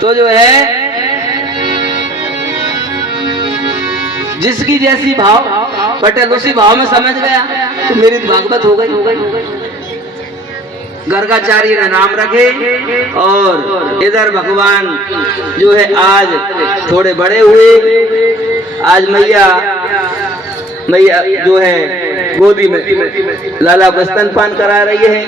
तो जो है जिसकी जैसी भाव पटेल उसी भाव में समझ गया तो मेरी भागवत हो गई। गर्गाचार्य ने नाम रखे और इधर भगवान जो है आज थोड़े बड़े हुए। आज मैया जो है गोदी में लाला को स्तनपान करा रही है,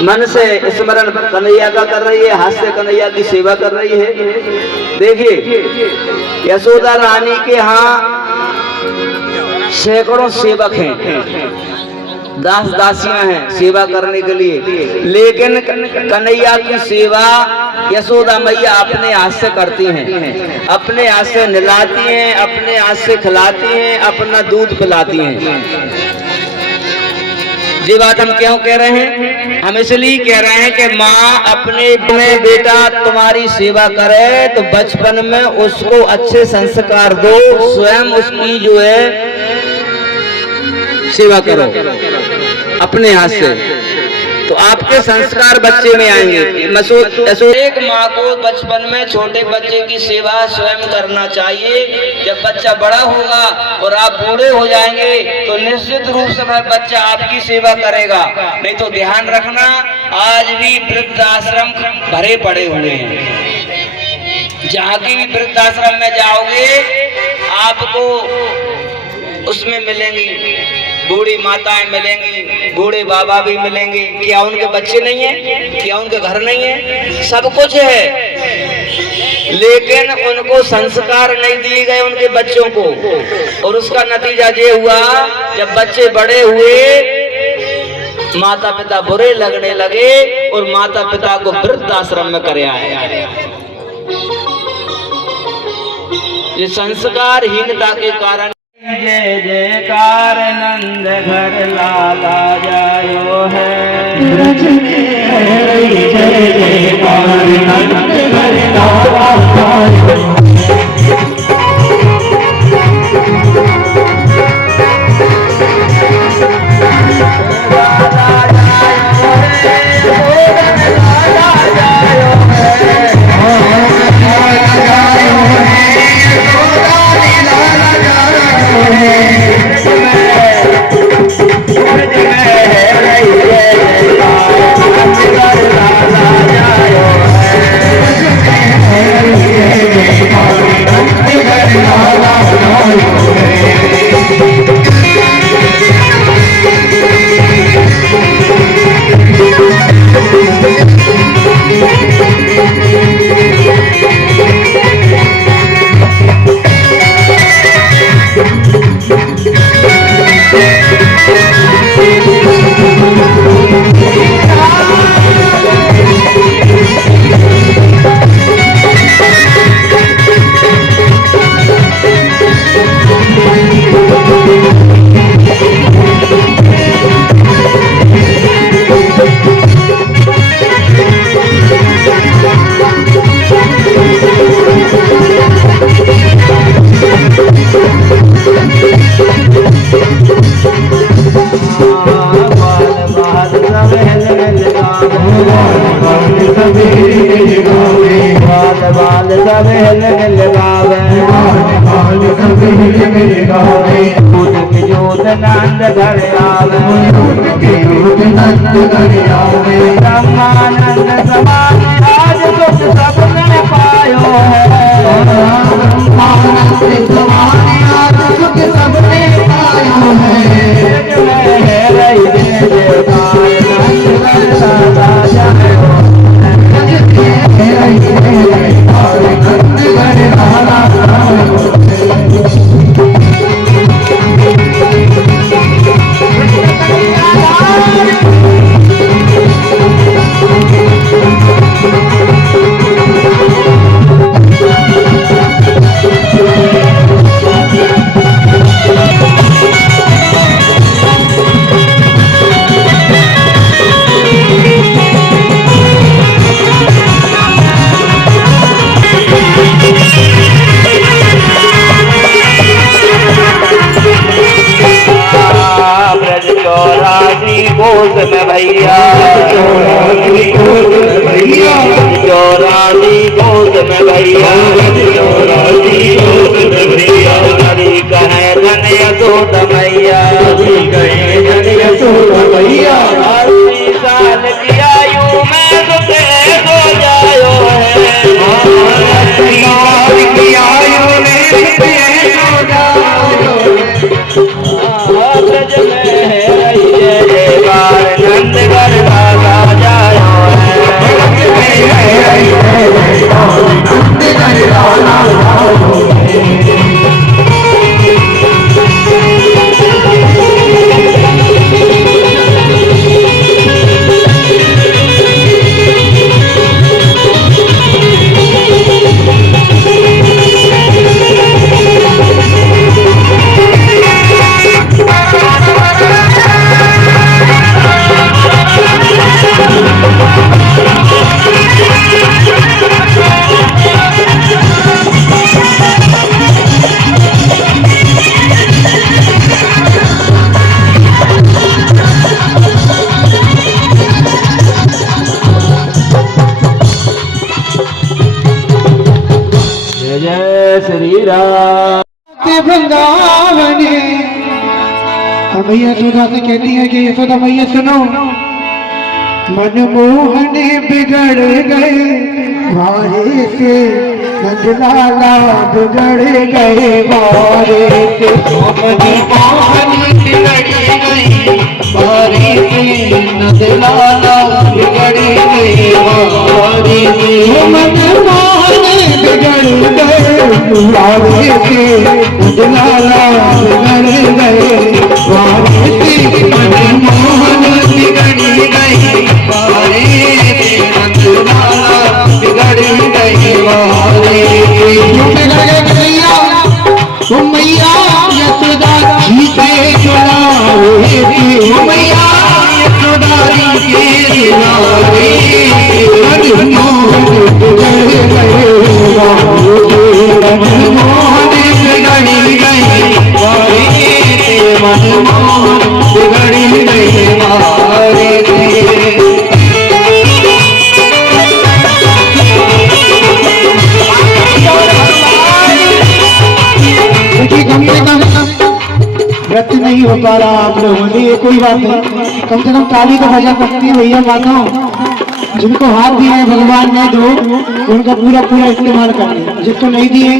मन से स्मरण कन्हैया का कर रही है, हाथ से कन्हैया की सेवा कर रही है। देखिए यशोदा रानी के यहाँ सैकड़ों सेवक हैं, दास दासियां हैं सेवा करने के लिए, लेकिन कन्हैया की सेवा यशोदा मैया अपने हाथ से करती हैं, अपने हाथ से नहलाती हैं, अपने हाथ से खिलाती हैं, अपना दूध पिलाती हैं। ये बात हम क्यों कह रहे हैं? हम इसलिए कह रहे हैं कि माँ अपने बेटा तुम्हारी सेवा करे तो बचपन में उसको अच्छे संस्कार दो, स्वयं उसकी जो है सेवा करो अपने हाथ से, तो आपके संस्कार बच्चे में आएंगे। एक माँ को बचपन में छोटे बच्चे की सेवा स्वयं करना चाहिए। जब बच्चा बड़ा होगा और आप बूढ़े हो जाएंगे तो निश्चित रूप से वह बच्चा आपकी सेवा करेगा। नहीं तो ध्यान रखना, आज भी वृद्धाश्रम भरे पड़े हुए हैं। जहाँ की भी वृद्धाश्रम में जाओगे आपको उसमें मिलेंगी बूढ़ी माताएं मिलेंगी, बूढ़े बाबा भी मिलेंगे। क्या उनके बच्चे नहीं है? क्या उनके घर नहीं है? सब कुछ है, लेकिन उनको संस्कार नहीं दिए गए उनके बच्चों को, और उसका नतीजा ये हुआ जब बच्चे बड़े हुए माता पिता बुरे लगने लगे और माता पिता को वृद्धाश्रम में कर आए। ये संस्कारहीनता के कारण। जय जयकार नंद घर लाला जायो है, जय जयकार नंद घर लाला जायो है। नंद घर आवे, ब्रह्मानंद समान आज सुख सबने पायो है, ब्रह्मानंद समान आज सुख सबने पायो है। रही जय जयकार नंद घर लाला जायो है, जय जयकार नंद घर लाला जायो है। राम। वृंदावने मैया यशोदा से कहती है कि यशोदा मैया सुनो, मनमोहन बिगड़ गए वारे से, नंदलाला बिगड़ गए वारे से, मनमोहन बिगड़ गए वारे से, नंदलाला बिगड़ गए वारे से, मनमोहन बिगड़ गए वारे से, नंदलाला बिगड़ गए वारे से, मनमोहन बिगड़ गए वारे से, नंदलाला बिगड़ गए वारे से। बिगड़ गए कन्हैया, वो मैया यशोदा जी के दुलारे थे, मैया यशोदा जी के दुलारे, मनमोहन बिगड़ गए वारे से, मनमोहन बिगड़ गए वारे से, मनमोहन बिगड़ गए वारे से। व्रत नहीं हो पा रहा आप लोगों से, ये कोई बात नहीं, कम से कम ताली तो बजा सकती है भैया माताओं। जिनको हाथ दिए हैं भगवान ने दो, उनका पूरा पूरा इस्तेमाल करें, जिसको नहीं दिए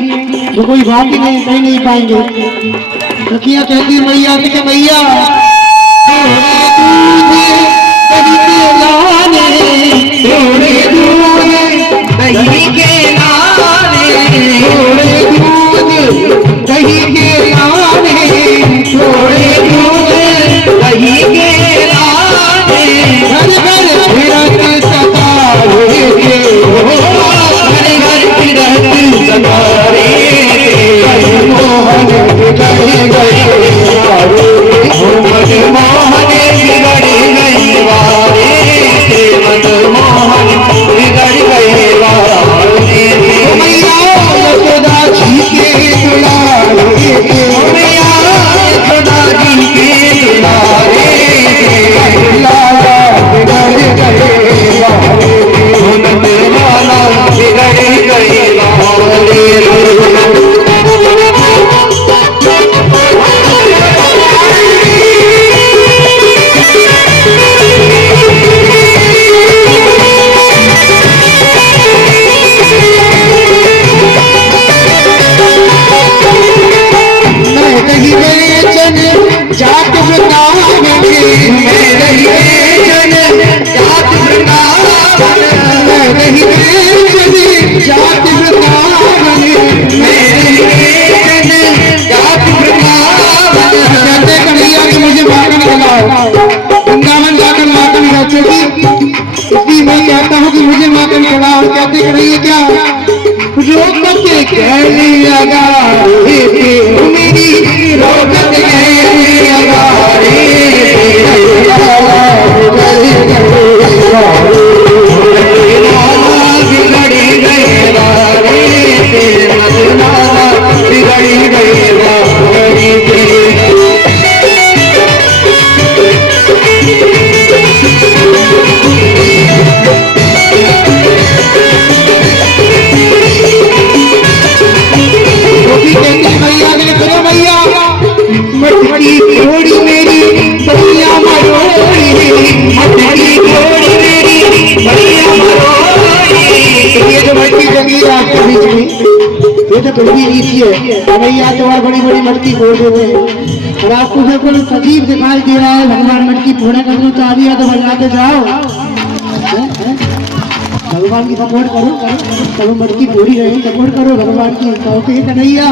तो कोई बात ही नहीं, कहीं नहीं पाएंगे। सखियां कहती है मैया से कि मैया वृंदावन जाकर मातम रचेगी, इसलिए मैं कहता हूँ कि मुझे मातम खिलाओ। कहते करिए क्या रोक के कहने लगा मेरी रोकत कहने लगा तो भी नीची है भैया, तो और बड़ी बड़ी मटकी फोड़ देते हैं और आपको बिल्कुल अजीब दिखाई दे रहा है। भगवान मटकी फोड़े कर दो, तालियां तो बजाते जाओ, भगवान की सपोर्ट करो, करो मटकी फोड़ी रहे, सपोर्ट करो भगवान की। कहो कन्हैया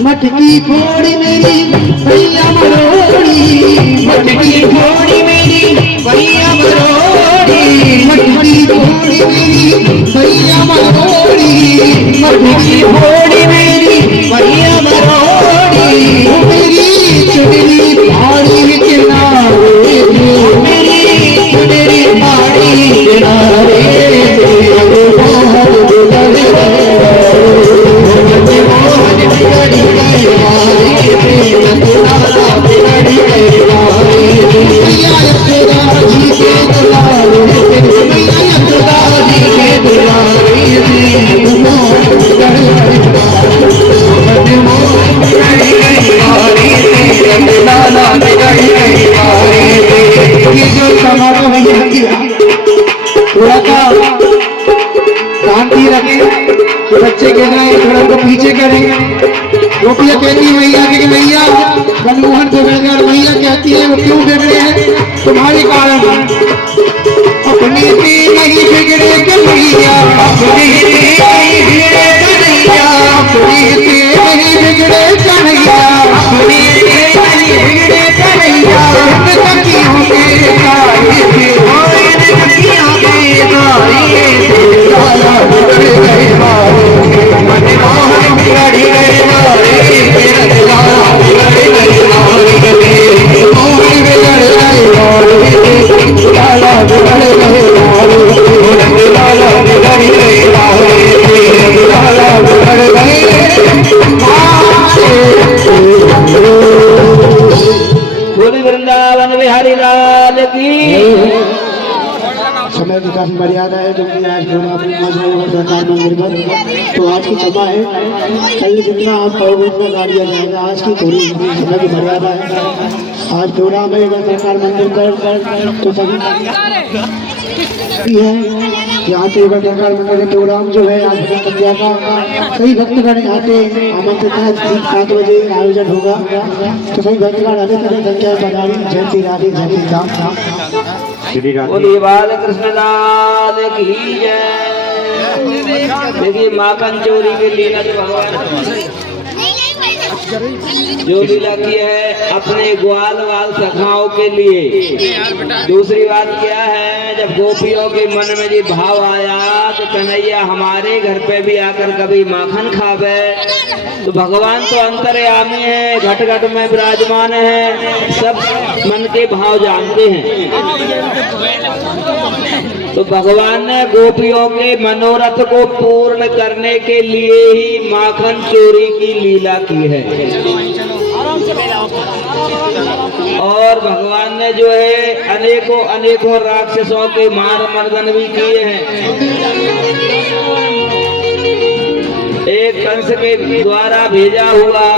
मटकी फोड़ी मेरी भैया मरोड़ी, मटकी फोड़ी मेरी भैया मरोड़ी, मटकी फोड़ी मेरी भैया मरोड़ी, मटकी फोड़ी मेरी भैया मरोड़ी, मेरी चुनरी पहाड़ी किनारे, मेरी चुनरी पहाड़ी किनारे, मैया थोड़ा सा शांति रखें, बच्चे कह रहे हैं थोड़ा उनको पीछे करें। गोपियाँ कहती है मैया कि मैया मनमोहन को बिगड़े, और मैया कहती है वो क्यों बिगड़े हैं, तुम्हारे कारण। अपने से नहीं बिगड़े कन्हैया, अपने से नहीं बिगड़े कन्हैया, अपने से नहीं बिगड़े कन्हैया, अपने से नहीं बिगड़े कन्हैया। सखियों के गाए थे, सखियों के गाए थे, लाला बिगड़ गए मारे, मनमोहन बिगड़ गए मारे, मेरा लाला बिगड़ गए मारे, मोहन बिगड़ गए मारे, लाला बिगड़ गए मारे, लाला बिगड़ गए मारे, लाला बिगड़ गए बोली वृंदावन बिहारी लाल की। समय की काफी मर्यादा है, क्योंकि आज पूरा सरकार मंदिर पर तो आज की क्षमा है, कल जितना आप कहोगे उतना गा लिया जाएगा। आज की थोड़ी समय की मर्यादा है। आज प्रोग्राम है सरकार मंदिर पर, तो सभी है यहाँ पे सरकार मंदिर का प्रोग्राम जो है आज भजन संध्या का कई भक्तगण यहाँ पे आमंत्रित है। 7 बजे आयोजन होगा, तो सभी भक्तगण अधिक संख्या में पधारी। जय श्री राधे, जय श्री राम। बोली बाल कृष्ण लाल की जय। देखिए माखन चोरी के लीला जो भगवान जो लीला की है अपने ग्वाल वाल सखाओं के लिए। दूसरी बात क्या है, जब गोपियों के मन में ये भाव आया कि कन्हैया हमारे घर पे भी आकर कभी माखन खावे, तो भगवान तो अंतर्यामी है, घट घट में विराजमान है, सब मन के भाव जानते हैं। तो भगवान ने गोपियों के मनोरथ को पूर्ण करने के लिए ही माखन चोरी की लीला की है। और भगवान ने जो है अनेकों अनेकों राक्षसों के मार मर्दन भी किए हैं। एक कंस के द्वारा भेजा हुआ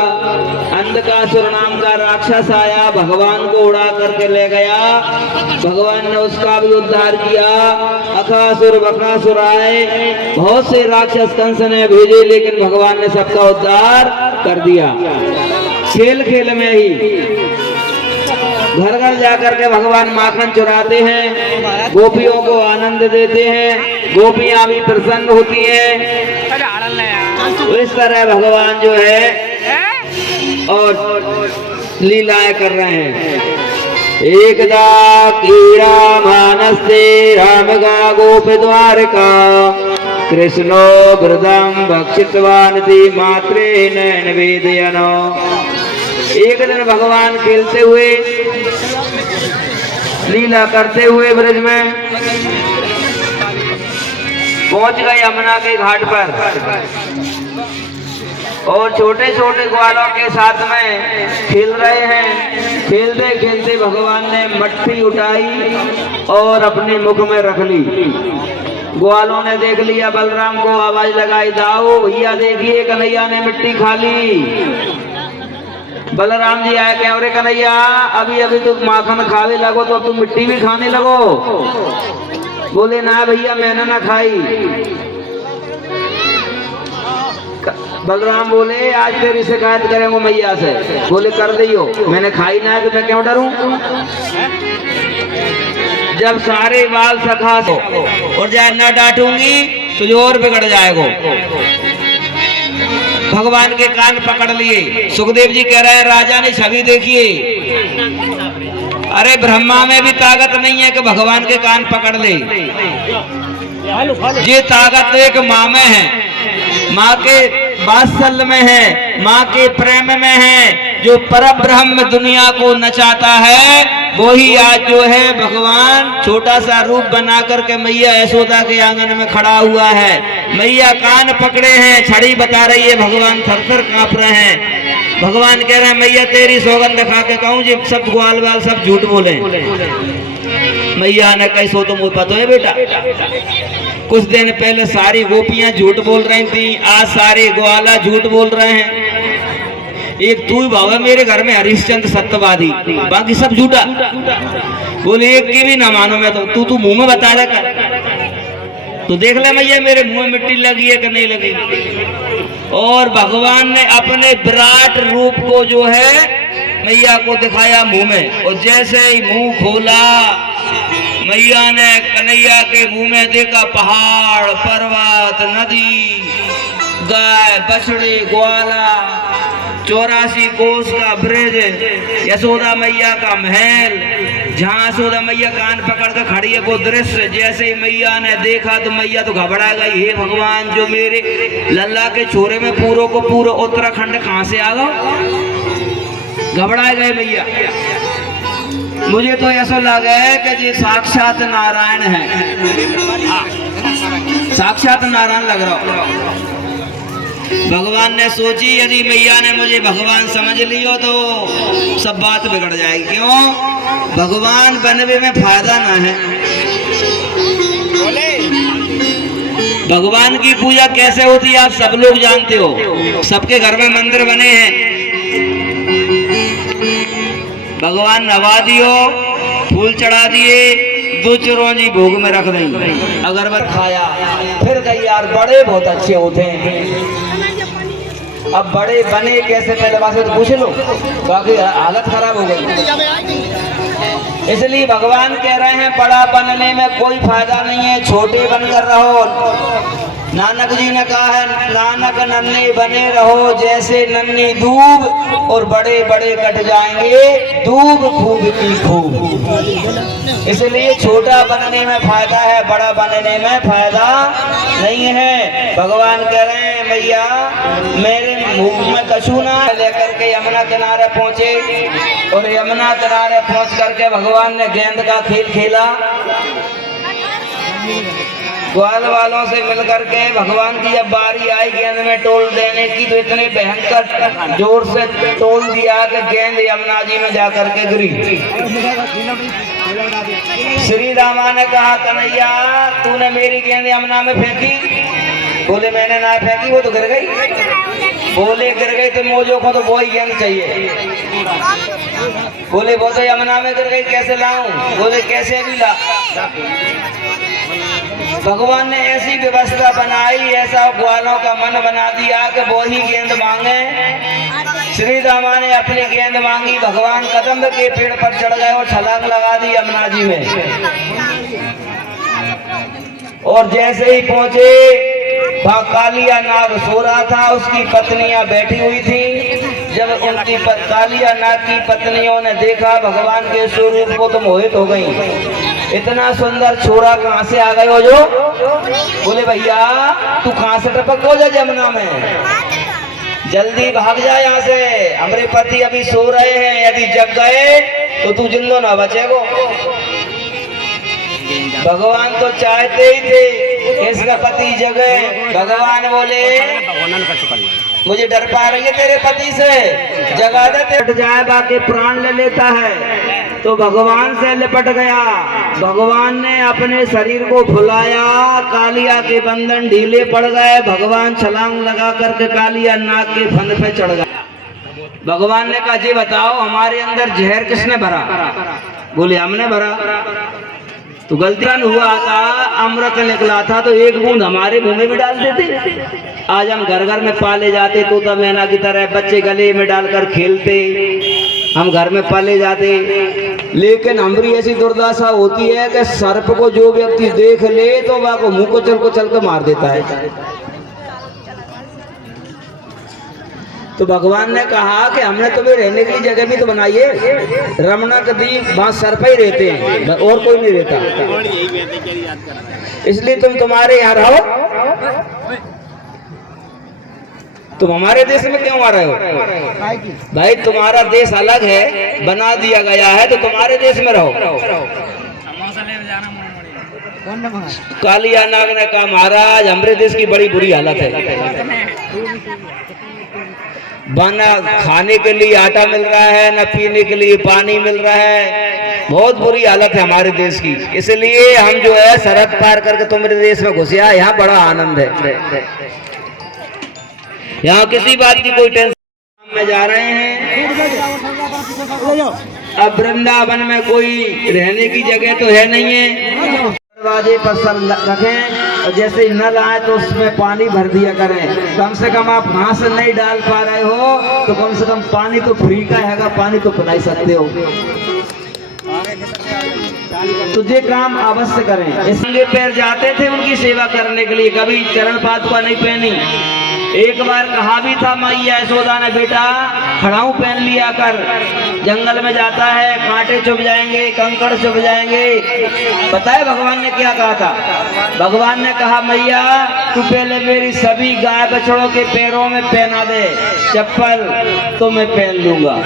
अंधकासुर नाम का राक्षस आया, भगवान को उड़ा करके ले गया। भगवान ने उसका भी उद्धार किया। अकासुर बकासुर आए, बहुत से राक्षस कंस ने भेजे, लेकिन भगवान ने सबका उद्धार कर दिया। खेल खेल में ही घर घर जाकर के भगवान माखन चुराते हैं, गोपियों को आनंद देते हैं, गोपियां भी प्रसन्न होती हैं। तो इस तरह भगवान जो है और लीलाएं कर रहे हैं। एकदा कीड़ा मानसे राम गा गोप द्वारका, कृष्णो वृदम भक्षितवान थी मात्रे नैन वेदयनो। एक दिन भगवान खेलते हुए लीला करते हुए ब्रज में पहुंच गए यमुना के घाट पर, और छोटे छोटे ग्वालों के साथ में खेल रहे हैं। खेलते खेलते भगवान ने मट्टी उठाई और अपने मुख में रख ली। ग्वालों ने देख लिया, बलराम को आवाज लगाई, दाओ भैया देखिए कन्हैया ने मिट्टी खा ली। बलराम जी आए, क्या रे कन्हैया अभी अभी तुम माखन खावे लगो तो तुम मिट्टी भी खाने लगो। बोले ना भैया मैंने ना खाई। बलराम बोले आज तेरी शिकायत करेंगे मैया से। बोले कर दियो, मैंने खाई ना है तो मैं क्यों डरूं। जब सारे बाल सखा और जाए ना डांटूंगी तो और बिगड़ जाएगा। भगवान के कान पकड़ लिए। सुखदेव जी कह रहे हैं राजा ने छवि देखिए, अरे ब्रह्मा में भी ताकत नहीं है कि भगवान के कान पकड़ ले। ये ताकत एक माँ में है, माँ के वात्सल्य में है, माँ के प्रेम में है। जो परब्रह्म दुनिया को नचाता है वही आज जो है भगवान छोटा सा रूप बना करके मैया यशोदा के आंगन में खड़ा हुआ है। मैया कान पकड़े हैं, छड़ी बता रही है, भगवान थर-थर कांप रहे हैं। भगवान कह रहे हैं मैया तेरी सौगंध खा के कहूं जी सब ग्वाल वाल सब झूठ बोले। मैया ने कैसो तो मुझे पता है बेटा, कुछ दिन पहले सारी गोपियां झूठ बोल रही थी, आज सारे ग्वाला झूठ बोल रहे हैं। एक तू ही भाव है मेरे घर में हरिश्चंद्र सत्यवादी, बाकी सब झूठा। बोले एक की भी ना मानो मैं तो तू मुंह में बता रहा। तो देख ले मैया मेरे मुंह में मिट्टी लगी है कि नहीं लगी। और भगवान ने अपने विराट रूप को जो है मैया को दिखाया मुंह में, और जैसे ही मुंह खोला मैया ने कन्हैया के मुंह में देखा पहाड़, पर्वत, नदी, गाय, बछड़े, ग्वाला, 84 कोस का ब्रिज, यशोदा मैया का महल, जहाँ यशोदा मैया कान पकड़ कर खड़ी है वो दृश्य। जैसे ही मैया ने देखा तो मैया तो घबरा गई, हे भगवान, जो मेरे लल्ला के छोरे में पूरो को पूरा उत्तराखंड कहाँ से आ गया। घबरा गए मैया। मुझे तो ऐसा लगा है कि ये साक्षात नारायण है, साक्षात नारायण लग रहा। भगवान ने सोची यदि मैया ने मुझे भगवान समझ लियो तो सब बात बिगड़ जाएगी। क्यों? भगवान बनने में फायदा ना है। भगवान की पूजा कैसे होती है आप सब लोग जानते हो, सबके घर में मंदिर बने हैं। भगवान नवा दियो, फूल चढ़ा दिए, 2 चिरौंजी भोग में रख दी, अगरबत्ती खाया, फिर कही यार बड़े बहुत अच्छे होते हैं। अब बड़े बने कैसे, पहले बात से तो पूछ लो, बाकी हालत खराब हो गई। इसलिए भगवान कह रहे हैं बड़ा बनने में कोई फायदा नहीं है, छोटे बनकर रहो। नानक जी ने कहा है नानक नन्हे बने रहो जैसे नन्ही दूब, और बड़े बड़े कट जाएंगे दूब खूब की खूब। इसलिए छोटा बनने में फायदा है, बड़ा बनने में फायदा नहीं है। भगवान कह रहे हैं मैया मेरे मुंह में कछू ना, लेकर के यमुना किनारे पहुंचे, और यमुना किनारे पहुंच करके भगवान ने गेंद का खेल खेला। ग्वाल वालों से मिलकर के भगवान की जब बारी आई गेंद में टोल देने की, तो इतने भयंकर जोर से टोल दिया कि गेंद यमुना जी में जाकर के गिरी। श्री रामा ने कहा कन्हैया तूने मेरी गेंद यमुना में फेंकी? बोले मैंने ना फेंकी, वो तो गिर गई। बोले गिर गई तो मोजो को तो वही गेंद चाहिए। बोले वो तो यमुना में गिर गई, कैसे लाऊं? बोले कैसे भी ला। भगवान ने ऐसी व्यवस्था बनाई, ऐसा ग्वालों का मन बना दिया कि वो ही गेंद मांगे। श्री रामा ने अपनी गेंद मांगी, भगवान कदम्ब के पेड़ पर चढ़ गए और छलांग लगा दी यमुना जी में। और जैसे ही पहुंचे वहाँ कालिया नाग सो रहा था, उसकी पत्नियां बैठी हुई थी। जब उनकी कालिया नाग की पत्नियों ने देखा भगवान के स्वरूप को तो मोहित हो गई। इतना सुंदर छोरा कहाँ से आ गए हो जो? बोले भैया तू कहाँ से टपक हो जा यमुना में, जल्दी भाग जा यहाँ से, हमारे पति अभी सो रहे हैं, यदि जग गए तो तू जिंदो ना बचेगो। भगवान तो चाहते ही थे इसका पति जगे। भगवान बोले मुझे डर पा रही है तेरे पति से, जगा दे, हट जाए बाकी प्राण ले लेता है। तो भगवान से लिपट गया। भगवान ने अपने शरीर को फुलाया, कालिया के बंधन ढीले पड़ गए। भगवान छलांग लगा करके कालिया नाग के फन पे चढ़ गया। भगवान ने कहा जी बताओ हमारे अंदर जहर किसने भरा? बोले हमने भरा। तो गलतियां हुआ था, अमृत निकला था तो एक बूंद हमारे मुंह में भी डाल देते। आज हम घर घर में पाले जाते, तोता मैना की तरह बच्चे गले में डालकर खेलते, हम घर में पाले जाते। लेकिन हमारी ऐसी दुर्दशा होती है कि सर्प को जो व्यक्ति देख ले तो वह को मुंह को चल के मार देता है। तो भगवान ने कहा कि हमने तुम्हें रहने की जगह भी तो बनाई है, रमणा के द्वीप, वहां सर्प ही रहते हैं और कोई नहीं रहता, इसलिए तुम्हारे यहाँ रहो। तुम हमारे देश में क्यों आ रहे हो? भाई तुम्हारा देश अलग है, बना दिया गया है, तो तुम्हारे देश में रहो। कालिया नाग ने कहा महाराज हमारे देश की बड़ी बुरी हालत है, बना खाने के लिए आटा मिल रहा है, न पीने के लिए पानी मिल रहा है, बहुत बुरी हालत है हमारे देश की। इसलिए हम जो है सरहद पार करके तुम्हारे देश में घुसे आए, यहाँ बड़ा आनंद है, यहाँ किसी बात की कोई टेंशन में जा रहे हैं। अब वृंदावन में कोई रहने की जगह तो है नहीं है, दरवाजे पर सब रखें और जैसे नल आए तो उसमें पानी भर दिया करें। कम से कम आप घास नहीं डाल पा रहे हो तो कम से कम पानी तो फ्री का हैगा, पानी तो पिला सकते हो। तो ये काम अवश्य करें। इसलिए पैर जाते थे उनकी सेवा करने के लिए, कभी चरण पादुका नहीं पहनी। एक बार कहा भी था मैया यशोदा ने, बेटा खड़ाऊ पहन लिया कर, जंगल में जाता है कांटे चुभ जाएंगे, कंकड़ चुभ जाएंगे। पता है भगवान ने क्या कहा था? भगवान ने कहा मैया तू पहले मेरी सभी गाय बछड़ों के पैरों में पहना दे चप्पल, तो मैं पहन लूंगा।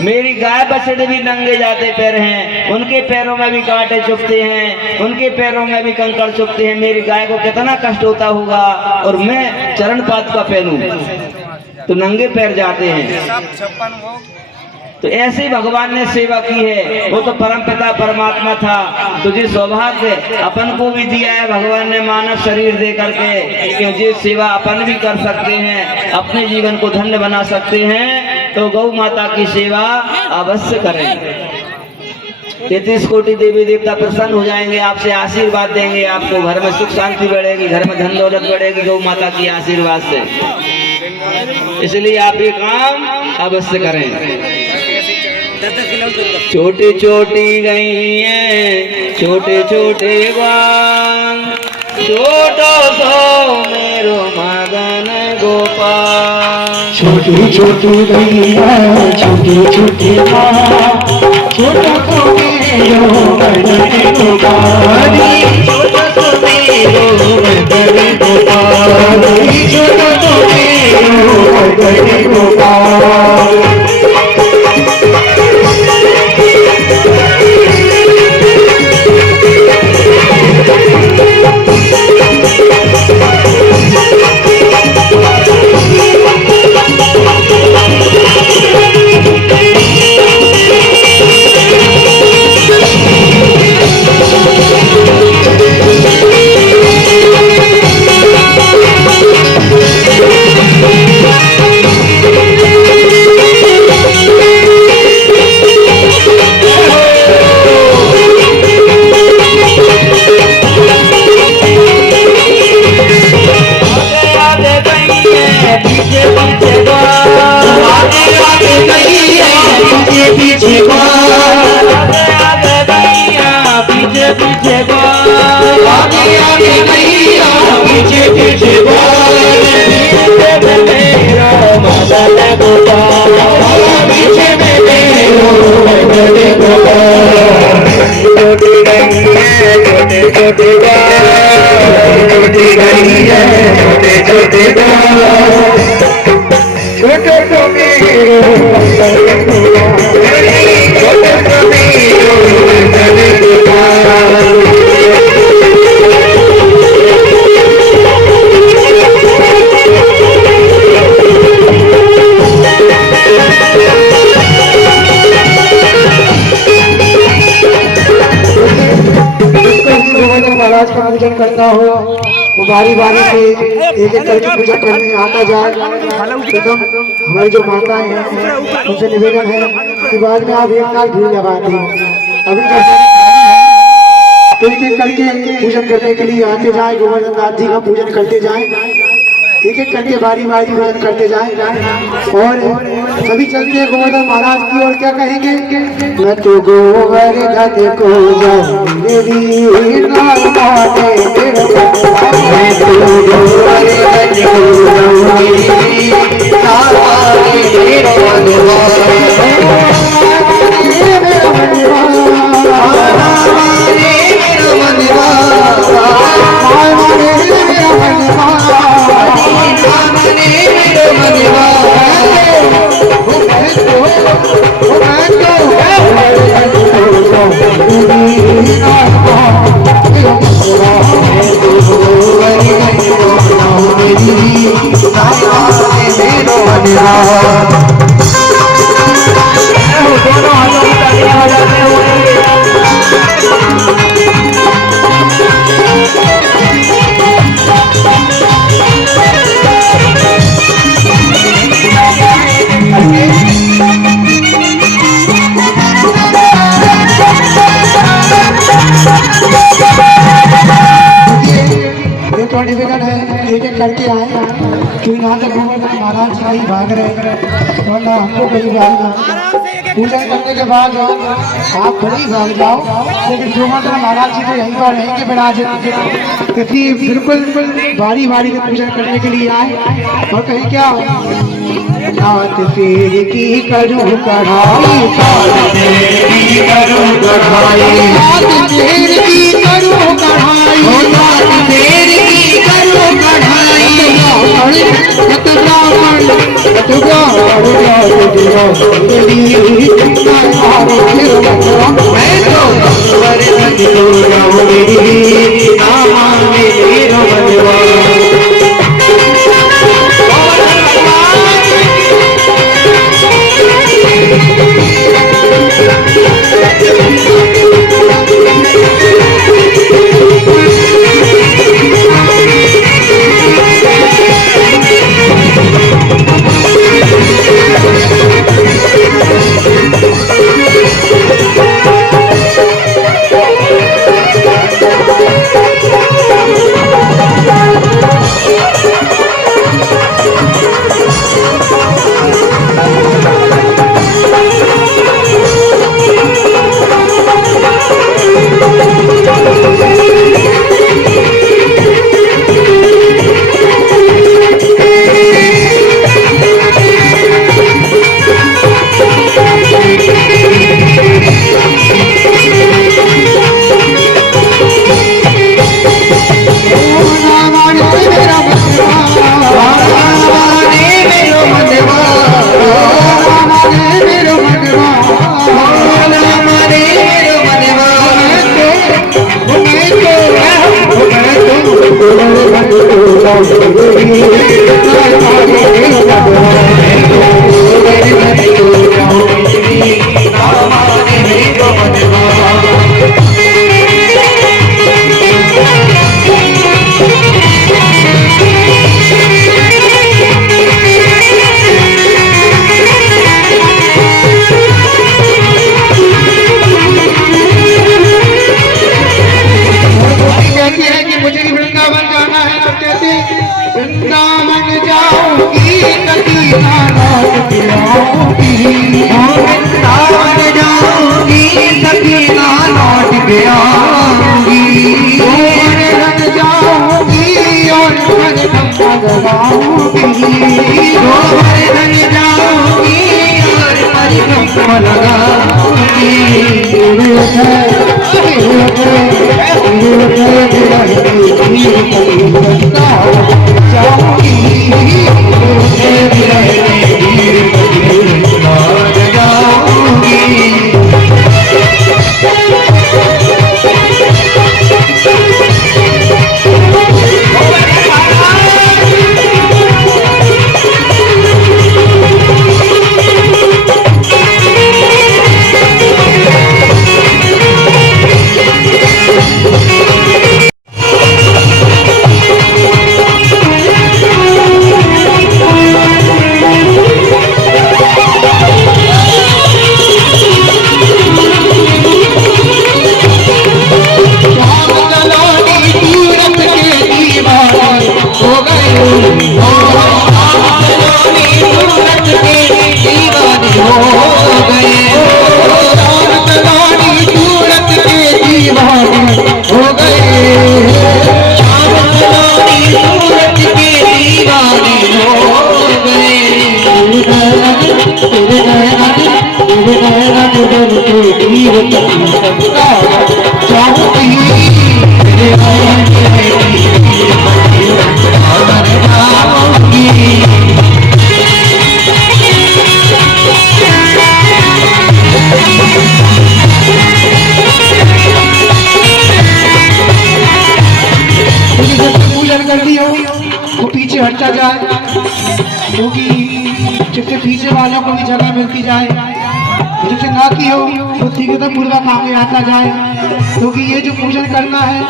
मेरी गाय बछड़े भी नंगे जाते पैर हैं, उनके पैरों में भी कांटे चुभते हैं, उनके पैरों में भी कंकड़ चुभते हैं। मेरी गाय को कितना कष्ट होता होगा और मैं चरण पादुका पहनूं तो नंगे पैर जाते हैं। तो ऐसे ही भगवान ने सेवा की है। वो तो परम पिता परमात्मा था, तुझे सौभाग्य अपन को भी दिया है भगवान ने मानव शरीर दे करके कि ये सेवा अपन भी कर सकते हैं, अपने जीवन को धन्य बना सकते हैं। तो गौ माता की सेवा अवश्य करें। 33 कोटि देवी देवता प्रसन्न हो जाएंगे, आपसे आशीर्वाद देंगे, आपको घर में सुख शांति बढ़ेगी, घर में धन दौलत बढ़ेगी गौ माता की आशीर्वाद से। इसलिए आप ये काम अवश्य करें। छोटी छोटी गई छोटे छोटे ग्वाल, छोटो सो मेरो मदन गोपाल। छोटी छोटी गैया छोटी छोटी माँ, छोटा तो मेरो मदन गोपाल, छोटा तो मेरो मदन गोपाल, छोटा तो मेरो मदन गोपाल। महाराज का पूजन करता हो वो बारी बारी से एक एक करके पूजन करने आता जाए। एकदम हमारी जो माताएं हैं उनसे निवेदन है कि बाद में आप एक साल भीड़ लगा दें। अभी तो एक एक करके पूजन करने के लिए आते जाए, गोवर्धन नाथ जी का पूजन करते जाए, एक एक करके बारी बारी पूजन करते जाए। और सभी चलते हैं गोवर्धन महाराज की और क्या कहेंगे? मैं तो गोवर्धन को निवेदन है एक एक करके आए कि यहाँ से गोवर्धन महाराज जी ही भाग रहे वरना हमको कहीं भागना। पूजा करने के बाद आप बड़े ही भाग जाओ, लेकिन गोवर्धन महाराज जी तो यहीं पर रहेंगे विराजित, क्योंकि बिल्कुल बारी बारी से पूजा करने के लिए आए। और कहीं क्या नाथ शेर की करूँ कढ़ाई, नाथ शेर की करूँ कढ़ाई, नाथ शेर की करूँ कढ़ाई, नाथ शेर की करूँ कढ़ाई, सत ब्राह्मण सत ब्राह्मण मैं तो वर्धन हटता जाए, क्योंकि जिससे पीछे वालों को भी जगह मिलती जाए, जिससे ना की हो बुद्धि के तो पूर्वक आगे आता जाए, क्योंकि ये जो पूजन करना है,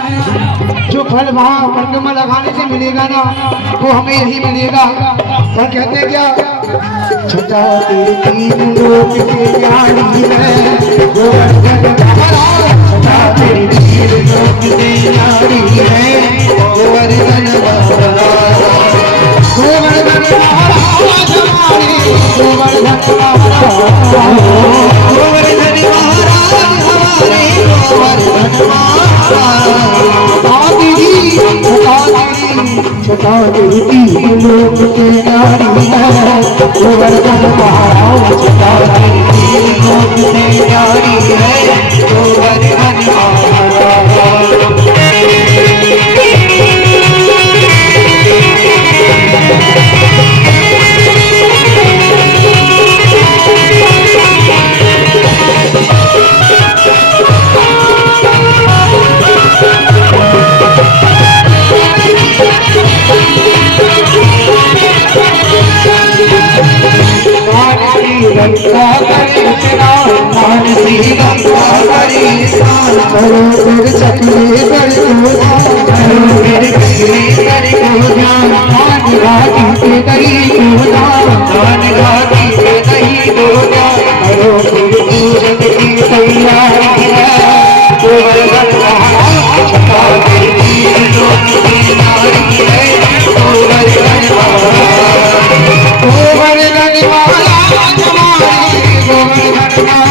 जो फल वहाँ परिक्रमा लगाने से मिलेगा ना, वो हमें यही मिलेगा। और कहते क्या, छठा तीन लोक के ज्ञानी है गोवर्धन महाराज, छठा तीन लोक के ज्ञानी है गोवर्धन छटावती लोक के नारी है गोवर्धन महाराज छटावती लोक के नारी है गोवर्धन महाराज। गंगा करी स्नान मानसी गंगा करी स्नान करो फिर चक्री कर करो फिर चक्री कर मान घाटी पे कही मान घाटी पे कही करो फिर पूजन की तैयारी है गोवर्धन महाराज छटावती लोक की नारी है गोवर्धन महाराज गोवर्धन महाराज लोक के नारी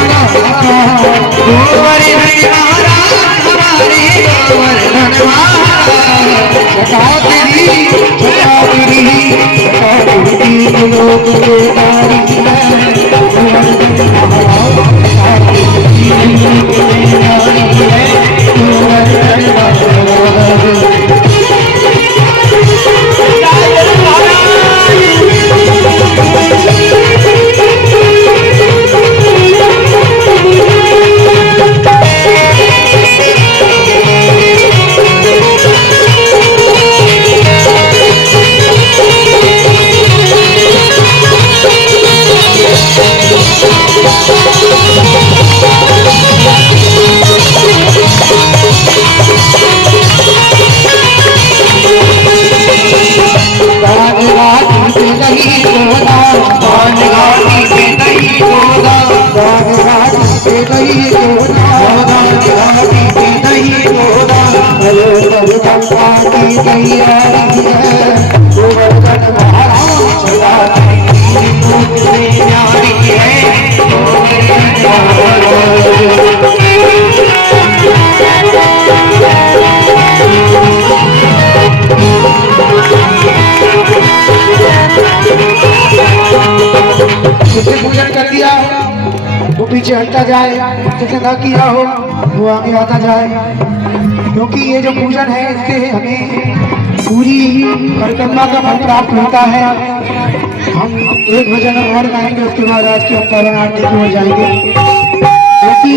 पूजन कर दिया वो पीछे हटता जाए, जिसने ना किया हो वो आगे आता जाए, क्योंकि ये जो पूजन है इससे हमें पूरी परिक्रमा का फल प्राप्त होता है। हम एक भजन और गाएंगे, उसके बाद आज की हम पावन आरती की ओर जाएंगे, क्योंकि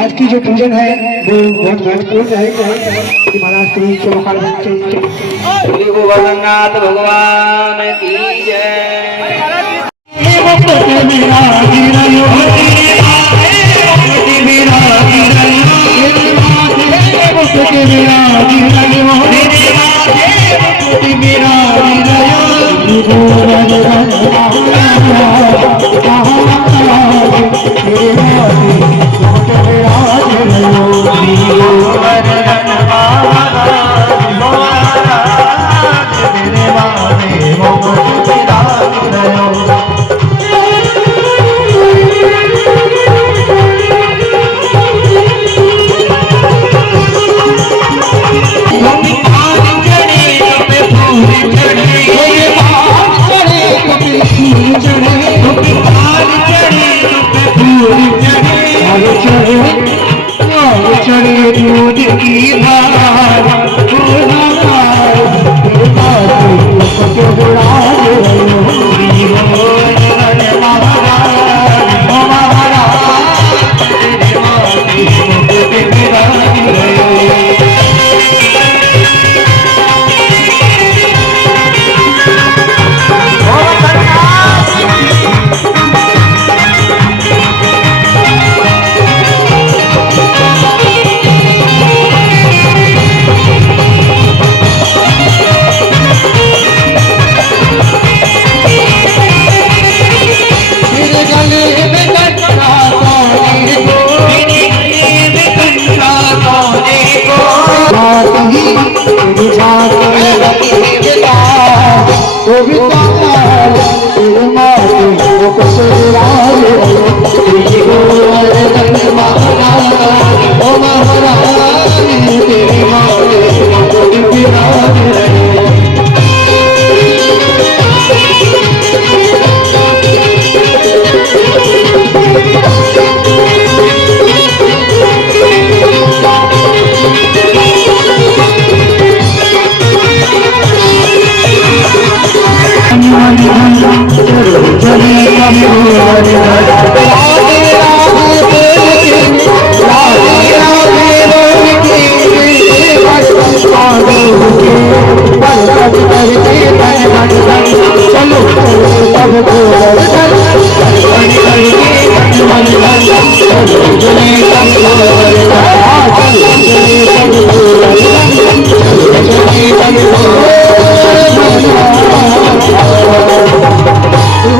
आज की जो पूजन है वो बहुत महत्वपूर्ण है कि महाराज श्री श्री गोवर्धननाथ भगवान की जय।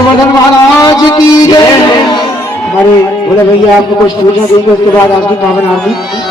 मदन महाराज की जय। हमारे बोले भैया आपको कुछ पूछना देंगे, उसके बाद आज की पावन आरती